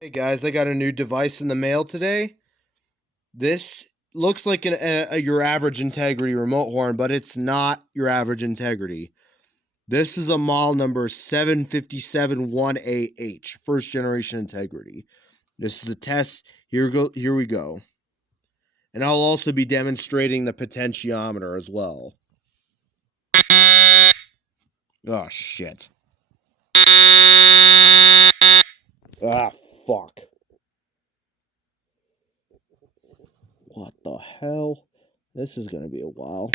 Hey guys, I got a new device in the mail today. This looks like your average integrity remote horn, but it's not your average integrity. This is a model number 7571AH, first generation integrity. This is a test. Here we go. And I'll also be demonstrating the potentiometer as well. Oh shit. Ah fuck. What the hell? This is gonna be a while.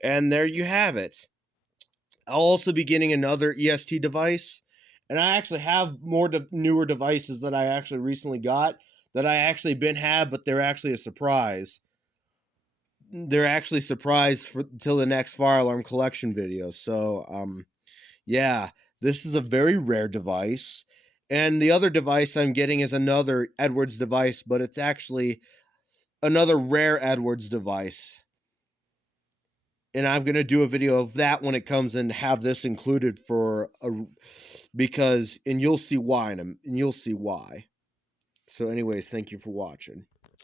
And there you have it. I'll also be getting another EST device. And I actually have more newer devices that I actually recently got that I actually been had, but they're actually a surprise. They're actually surprise for till the next fire alarm collection video. So yeah, this is a very rare device. And the other device I'm getting is another Edwards device, but it's actually another rare Edwards device. And I'm going to do a video of that when it comes and have this included for a because and you'll see why and you'll see why. So anyways, thank you for watching.